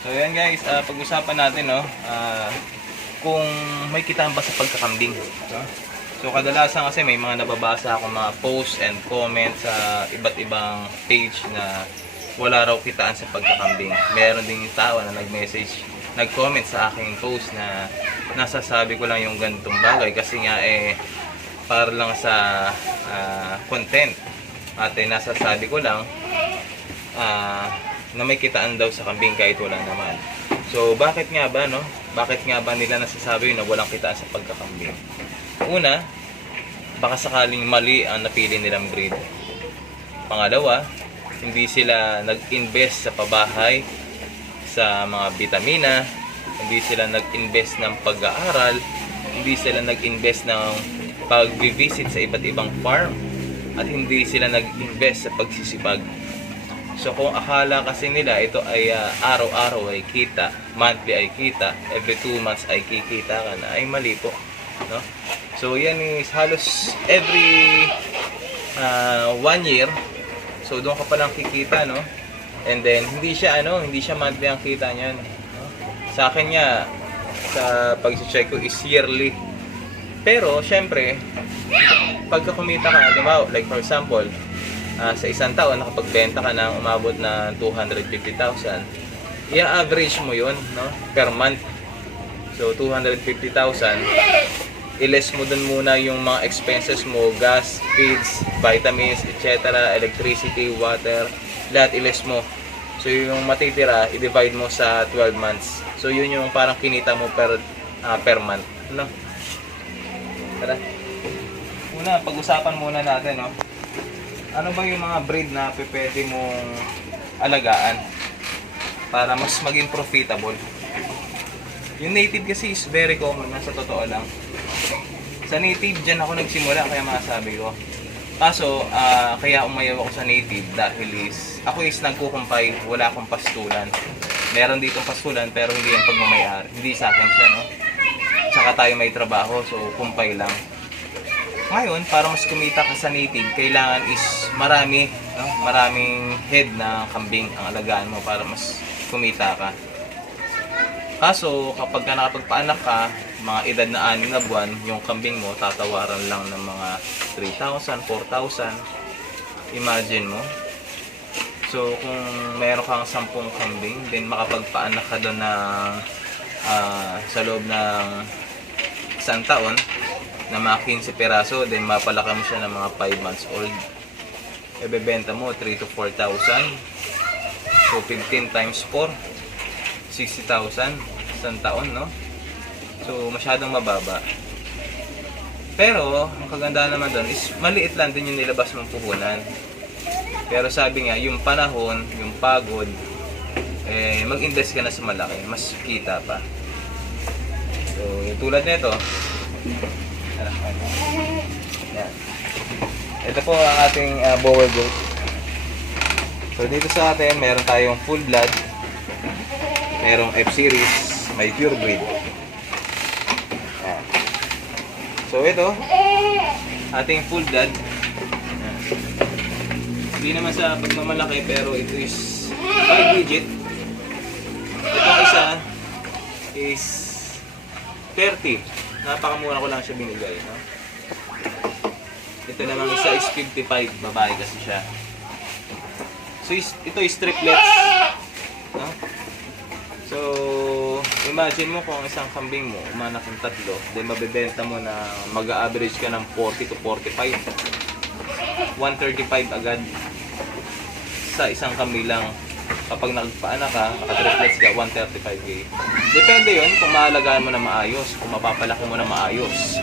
So yan guys, ah, pag-usapan natin no, ah, kung may kitaan ba sa pagkakambing. So kadalasan kasi may mga nababasa ako mga posts and comments sa iba't ibang page na wala raw kitaan sa pagkakambing. Meron ding tao na nag-message, nag-comment sa aking post na nasasabi ko lang yung ganitong bagay kasi nga eh para lang sa ah, content. At eh, nasasabi ko lang ah, na may kitaan daw sa kambing kahit wala naman. So, bakit nga ba, no? Bakit nga ba nila nasasabi na walang kitaan sa pagkakambing? Una, baka sakaling mali ang napili nilang breed. Pangalawa, hindi sila nag-invest sa pabahay, sa mga vitamina, hindi sila nag-invest ng pag-aaral, hindi sila nag-invest ng pag-visit sa iba't ibang farm, at hindi sila nag-invest sa pagsisipag. So kung akala kasi nila ito ay ah, araw-araw ay kita, monthly ay kita, every 2 months ay kikita ka na, ay mali po. No? So yan is halos every ah, one year, so doon ka palang kikita, no? And then hindi siya ano, hindi siya monthly ang kita niyan. No? Sa akin nga, sa pag-check ko is yearly. Pero syempre, pagka kumita ka, di ba, like for example, ah, sa isang taon, nakapagbenta ka ng umabot na 250,000, i-average mo yun, no? Per month. So, 250,000, i-less mo dun muna yung mga expenses mo, gas, feeds, vitamins, etc., electricity, water, lahat i-less mo. So, yung matitira, i-divide mo sa 12 months. So, yun yung parang kinita mo per, ah, per month. No? Tara. Una, pag-usapan muna natin, no? Ano ba yung mga breed na pwede mong alagaan para mas maging profitable? Yung native kasi is very common na sa totoo lang. Sa native, dyan ako nagsimula kaya masabi ko. Kaso, ah, kaya umayaw ako sa native dahil is, ako is nagkukumpay, wala akong pastulan. Meron ditong pastulan pero hindi yung pagmamayari. Hindi sa akin siya, no? Tsaka tayo may trabaho, so kumpay lang. Ngayon, para mas kumita ka sa native, kailangan is marami, no? maraming head na kambing ang alagaan mo para mas kumita ka. Kaso, kapag ka nakapagpaanak ka, mga edad na 6 na buwan, yung kambing mo, tatawaran lang ng mga 3,000, 4,000. Imagine mo. So, kung meron kang 10 kambing, then makapagpaanak ka doon ng ah, sa loob ng isang taon, na mga 15 peraso, then mapalaki mo siya ng mga 5 months old. Ibebenta mo 3 to 4,000. So 15 times 4, 60,000 isang taon, no? So masyadong mababa. Pero, ang kagandahan naman doon is maliit lang din yung nilabas mong puhunan. Pero sabi nga, yung panahon, yung pagod, eh, mag-invest ka na sa malaki, mas kita pa. So, tulad nito. Yan. Ito po ang ating uh, bower goat. So dito sa atin, meron tayong full blood, merong F-series, may pure breed. Yan. So ito, ating full blood. Hindi naman sa pagmamalaki pero ito is 5 digit. Itong isa is 30. Napakamura ko lang siya binigay. No? Ito naman isa is 55. Babae kasi siya. So ito is triplets. No? So, imagine mo kung isang kambing mo, umanak ng tatlo, then mabebenta mo na mag-average ka ng 40 to 45. 135 agad sa isang kambing lang. Kapag nagpaanak ka, naka-triplets ka, 135k. Depende yon kung maalagaan mo na maayos, kung mapapalaki mo na maayos.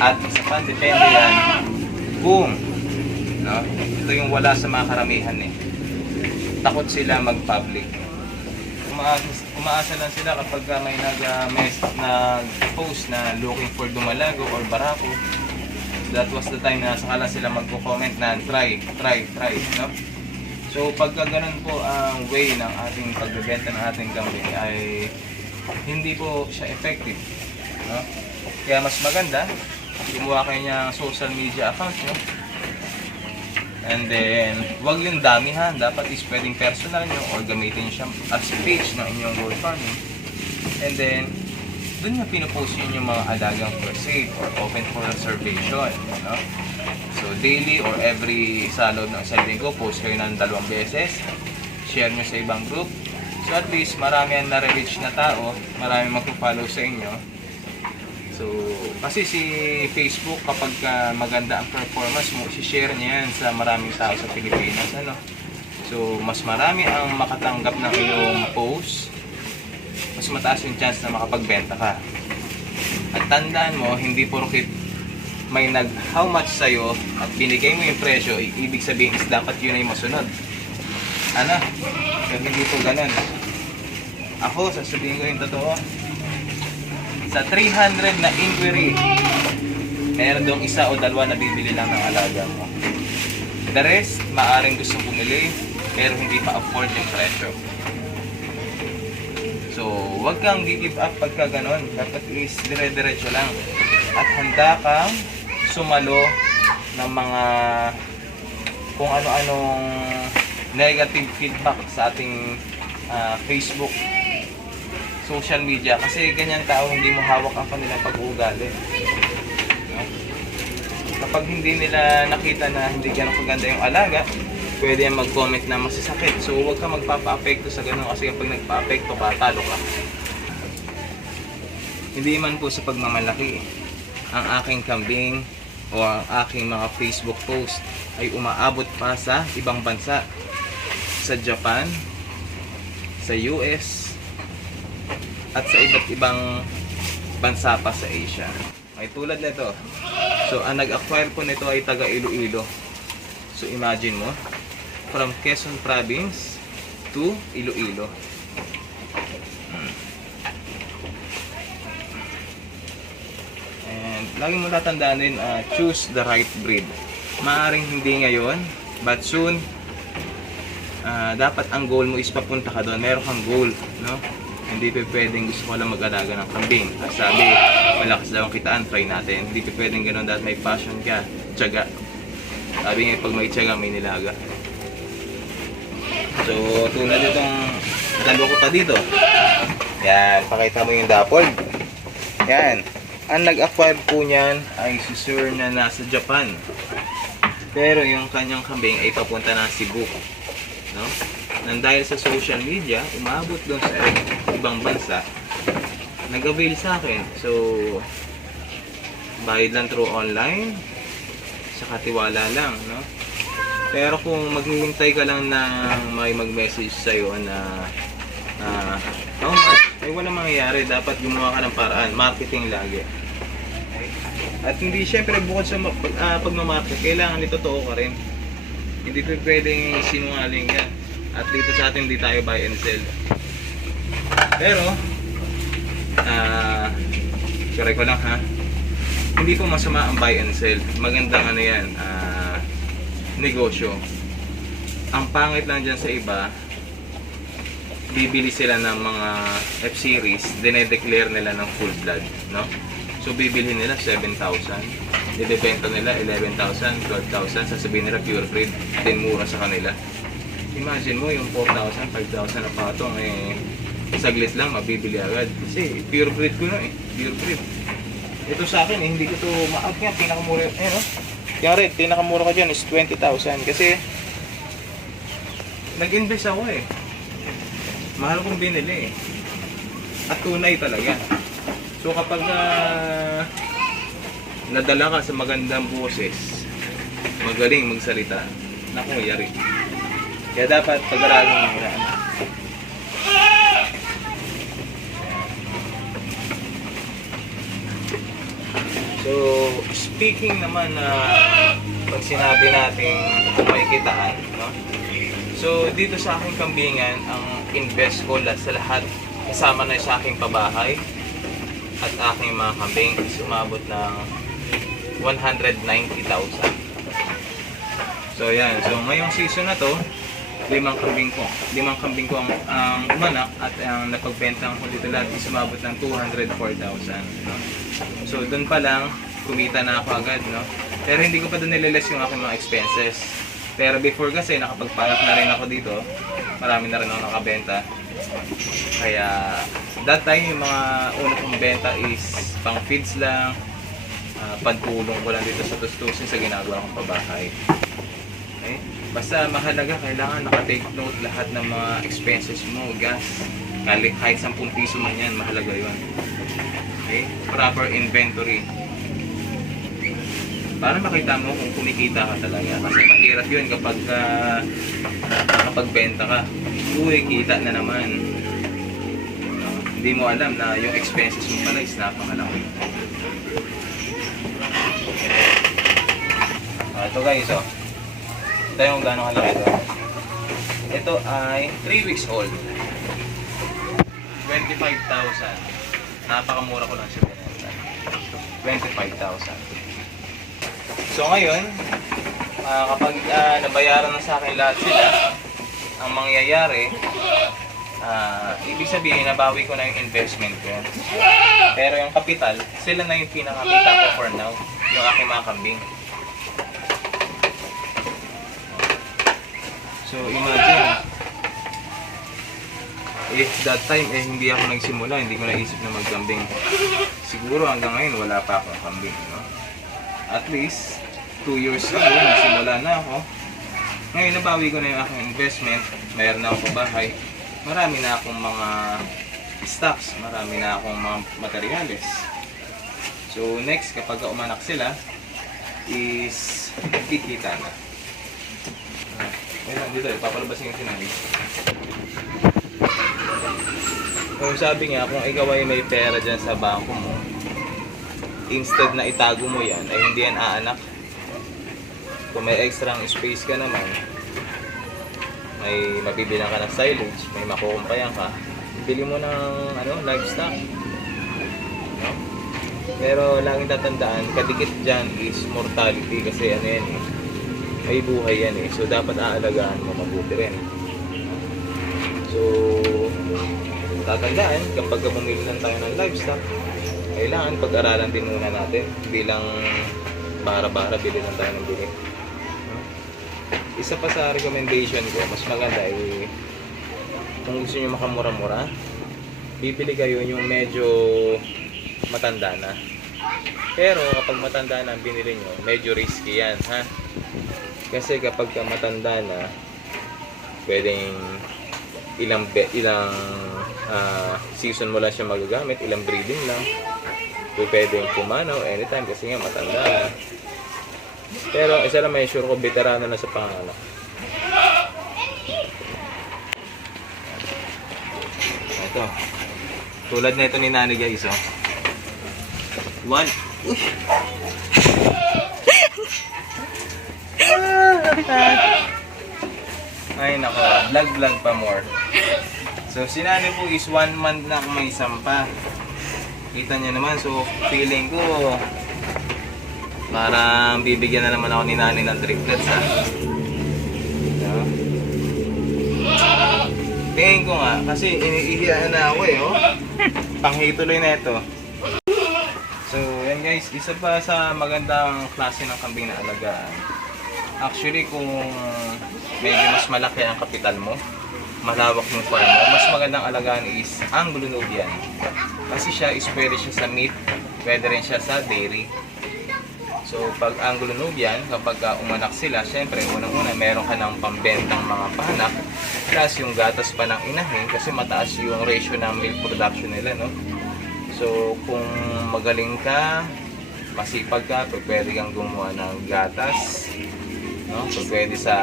At isa pa, depende yan kung, no? Ito yung wala sa mga karamihan eh. Takot sila mag-public. Umaasa, lang sila kapag uh, may nag, uh, nag-post na looking for dumalago or barako. That was the time na saka lang sila magko-comment na try, try, try, no? So pagka ganun po ang way ng ating pagbebenta ng ating kambing ay hindi po siya effective. No? Kaya mas maganda, gumawa kayo ng social media account nyo. And then, wag yung damihan. Dapat is pwedeng personal nyo or gamitin siya as page ng inyong gold farming. And then, dun nyo pinupost yun yung mga alagang for sale or open for reservation. No? So, daily or every sa loob ng isang linggo, post kayo ng dalawang beses. Share nyo sa ibang group. So, at least, marami ang nare-reach na tao. Marami magpo-follow sa inyo. So, kasi si Facebook kapag ka maganda ang performance mo, si-share niya yan sa maraming tao sa Pilipinas, ano. So, mas marami ang makatanggap ng iyong post, mas mataas yung chance na makapagbenta ka. At tandaan mo, hindi porkit may nag how much sa'yo at binigay mo yung presyo, ibig sabihin is dapat yun ay masunod. Ano? Pero hindi po ganun. Ako, sasabihin ko yung totoo, sa 300 na inquiry, meron dong isa o dalawa na bibili lang ng alaga mo. The rest, maaring gustong bumili, pero hindi pa afford yung presyo. So, wag kang give up pagka ganon. Dapat is dire-diretso lang. At handa kang sumalo ng mga kung ano-anong negative feedback sa ating ah, Facebook social media kasi ganyan tao hindi mo hawak ang kanilang pag-uugali. Kapag hindi nila nakita na hindi ganun kaganda yung alaga, pwede yan mag-comment na masasakit. So huwag ka magpapa-apekto sa ganun kasi kapag nagpa-apekto ka, talo ka. Hindi man po sa pagmamalaki. Ang aking kambing o ang aking mga Facebook post ay umaabot pa sa ibang bansa. Sa Japan, sa US, at sa iba't ibang bansa pa sa Asia. Ay tulad nito. So ang nag-acquire po nito ay taga Iloilo. So imagine mo, from Quezon Province to Iloilo. And lagi mo tatandaan din, uh, choose the right breed. Maaring hindi ngayon, but soon, ah, dapat ang goal mo is papunta ka doon. Meron kang goal, no? Hindi pa pwedeng gusto ko lang mag-alaga ng kambing. Ah, Sabi, malakas daw ang kitaan, try natin. Hindi pa pwedeng ganun dahil may passion ka, tiyaga. Sabi nga, pag may tiyaga, may nilaga. So, tulad itong dalawa ko pa dito. Yan, pakita mo yung dapol. Yan. Ang nag-acquire po niyan ay si na nasa Japan. Pero yung kanyang kambing ay papunta na Cebu. No? Nang dahil sa social media, umabot doon sa ibang bansa, nag-avail sa akin. So, bayad lang through online, saka tiwala lang, no? Pero kung maghihintay ka lang na may mag-message sa'yo na ah, how much, ay walang mangyayari. Dapat gumawa ka ng paraan. Marketing lagi. At hindi, syempre, bukod sa ah, pagmamarket, kailangan ito totoo ka rin. Hindi pwedeng sinungaling yan. At dito sa atin, hindi tayo buy and sell. Pero, ah, correct ko lang ha, hindi po masama ang buy and sell. Magandang ano yan, ah, negosyo. Ang pangit lang dyan sa iba, bibili sila ng mga F-series, dinedeclare nila ng full blood, no? So, bibili nila 7,000. Idebenta nila 11,000, 12,000. Sasabihin nila pure breed, din mura sa kanila. Imagine mo yung 4,000, 5,000 na patong, eh, saglit lang, mabibili agad. Kasi pure breed ko na eh, pure breed. Ito sa akin, eh, hindi ko to ma-out nga, pinakamura, eh, no? Yung red, pinakamura ko dyan is 20,000. Kasi, nag-invest ako eh. Mahal kong binili eh. At tunay talaga. So kapag ah, nadala ka sa magandang boses, magaling magsalita, naku, yari. Kaya dapat pag-aralan mo yan. So, speaking naman na pag sinabi natin may kitaan, no? So, dito sa aking kambingan, ang invest ko sa lahat, kasama na sa aking pabahay at aking mga kambing is umabot ng 190,000. So, yan. So, ngayong season na to, limang kambing ko. Limang kambing ko ang, ang umanak at ang napagbenta ko dito lahat is umabot ng 204,000. No? So, doon pa lang, kumita na ako agad, no? Pero hindi ko pa doon nililes yung aking mga expenses. Pero before kasi nakapagpanap na rin ako dito. Marami na rin ako nakabenta. Kaya that time yung mga una kong benta is pang feeds lang. Uh, pantulong ko lang dito sa tustusin sa ginagawa kong pabahay. Okay? Basta mahalaga, kailangan nakatake note lahat ng mga expenses mo, gas. Kahit, kahit 10 piso man yan, mahalaga yun. Okay? Proper inventory. Para makita mo kung kumikita ka talaga. Kasi mahirap yun kapag uh, nakapagbenta ka. Uy, kita na naman. No? Hindi mo alam na yung expenses mo pala is napakalaki. Ah, ito guys, oh. Ito yung gano'ng kalaki ito. Ito ay 3 weeks old. 25,000. Napakamura ko lang siya binenta. 25,000. So ngayon, ah, kapag ah, nabayaran na sa akin lahat sila, ang mangyayari, ah, ibig sabihin nabawi ko na yung investment ko. Pero yung kapital, sila na yung pinakakita ko for now, yung aking mga kambing. So imagine, if that time eh hindi ako nagsimula, hindi ko naisip na magkambing. Siguro hanggang ngayon wala pa akong kambing, no? At least 2 years ago nagsimula na ako. Ngayon nabawi ko na yung aking investment, mayroon na akong bahay. Marami na akong mga stocks, marami na akong mga materyales. So next kapag umanak sila is kikita na. Dito, papalabasin yung sinabi. Kung sabi nga, kung ikaw ay may pera dyan sa bangko mo, instead na itago mo yan, ay hindi yan aanak. Kung may extra space ka naman, may mabibilang ka ng silage, may makukumpayan ka, bili mo ng ano, livestock. No? Pero laging tatandaan, kadikit dyan is mortality kasi ano yan eh, may buhay yan eh. So dapat aalagaan mo mabuti rin. So, tatandaan, kapag bumili lang tayo ng livestock, kailangan pag-aralan din muna natin bilang bara-bara bili lang tayo ng bili. Isa pa sa recommendation ko, mas maganda ay kung gusto niyo makamura-mura, bibili kayo yung medyo matanda na. Pero kapag matanda na ang binili nyo, medyo risky yan, ha? Kasi kapag ka matanda na, pwedeng ilang be, ilang ah, season mo lang siya magagamit, ilang breeding lang. So, pwedeng pumanaw anytime kasi nga matanda na. Pero isa lang may sure ko, veterano na sa panganak. Ito. Tulad na ito ni Nani guys, oh. One. Uy! Ay nako, lag-lag pa more. So si po is one month na may sampa. Kita niyo naman, so feeling ko parang bibigyan na naman ako ni Nani ng triplets ha. No? Tingin ko nga, kasi iniihiyan na ako eh, oh. Panghituloy na ito. So, yan guys, isa pa sa magandang klase ng kambing na alagaan. Actually, kung medyo mas malaki ang kapital mo, malawak yung farm mo, mas magandang alagaan is Anglo-Nubian. Kasi siya is pwede siya sa meat, pwede rin siya sa dairy. So, pag Anglo-Nubian, kapag uh, umanak sila, syempre, unang-una, meron ka ng pambentang mga panak, plus yung gatas pa ng inahin, kasi mataas yung ratio ng milk production nila, no? So, kung magaling ka, masipag ka, pwede kang gumawa ng gatas, no? Pag pwede sa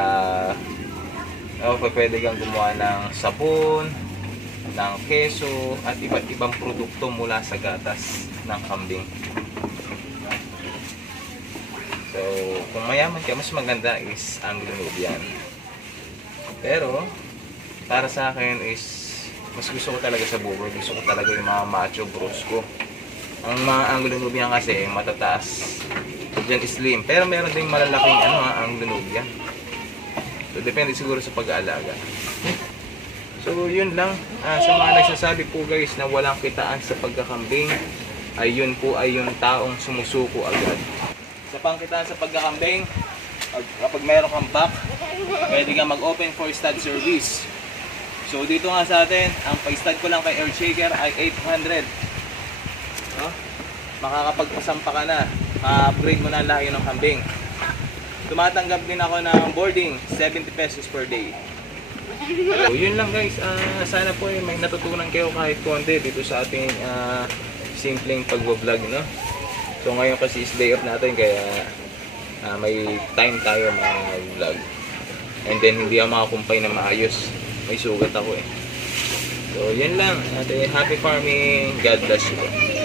no, pag pwede kang gumawa ng sabon, ng keso, at iba't ibang produkto mula sa gatas ng kambing. So, kung mayaman ka, mas maganda is Anglo-Nubian. Pero, para sa akin is, mas gusto ko talaga sa Boer, gusto ko talaga yung mga macho brusco. Ang mga Anglo-Nubian kasi, matataas. Yan slim. Pero meron ding malalaking ano ha, Anglo-Nubian. So, depende siguro sa pag-aalaga. So, yun lang. Ah, sa mga nagsasabi po guys na walang kitaan sa pagkakambing, ay yun po ay yung taong sumusuko agad. Sa pangkitaan sa pagkakambing, pag, kapag meron kang back, pwede ka mag-open for stud service. So dito nga sa atin, ang pa-stud ko lang kay Earth Shaker ay 800. No? Makakapagpasampa ka na. Ma-upgrade mo na lahi ng kambing. Tumatanggap din ako ng boarding, 70 pesos per day. So, yun lang guys. Ah, sana po eh, may natutunan kayo kahit konti dito sa ating ah, simpleng pagbo-vlog, no? So ngayon kasi is day off natin kaya ah, may time tayo mag-vlog. And then hindi ako makakumpay na maayos. May sugat ako eh. So yun lang. Ate, happy farming. God bless you.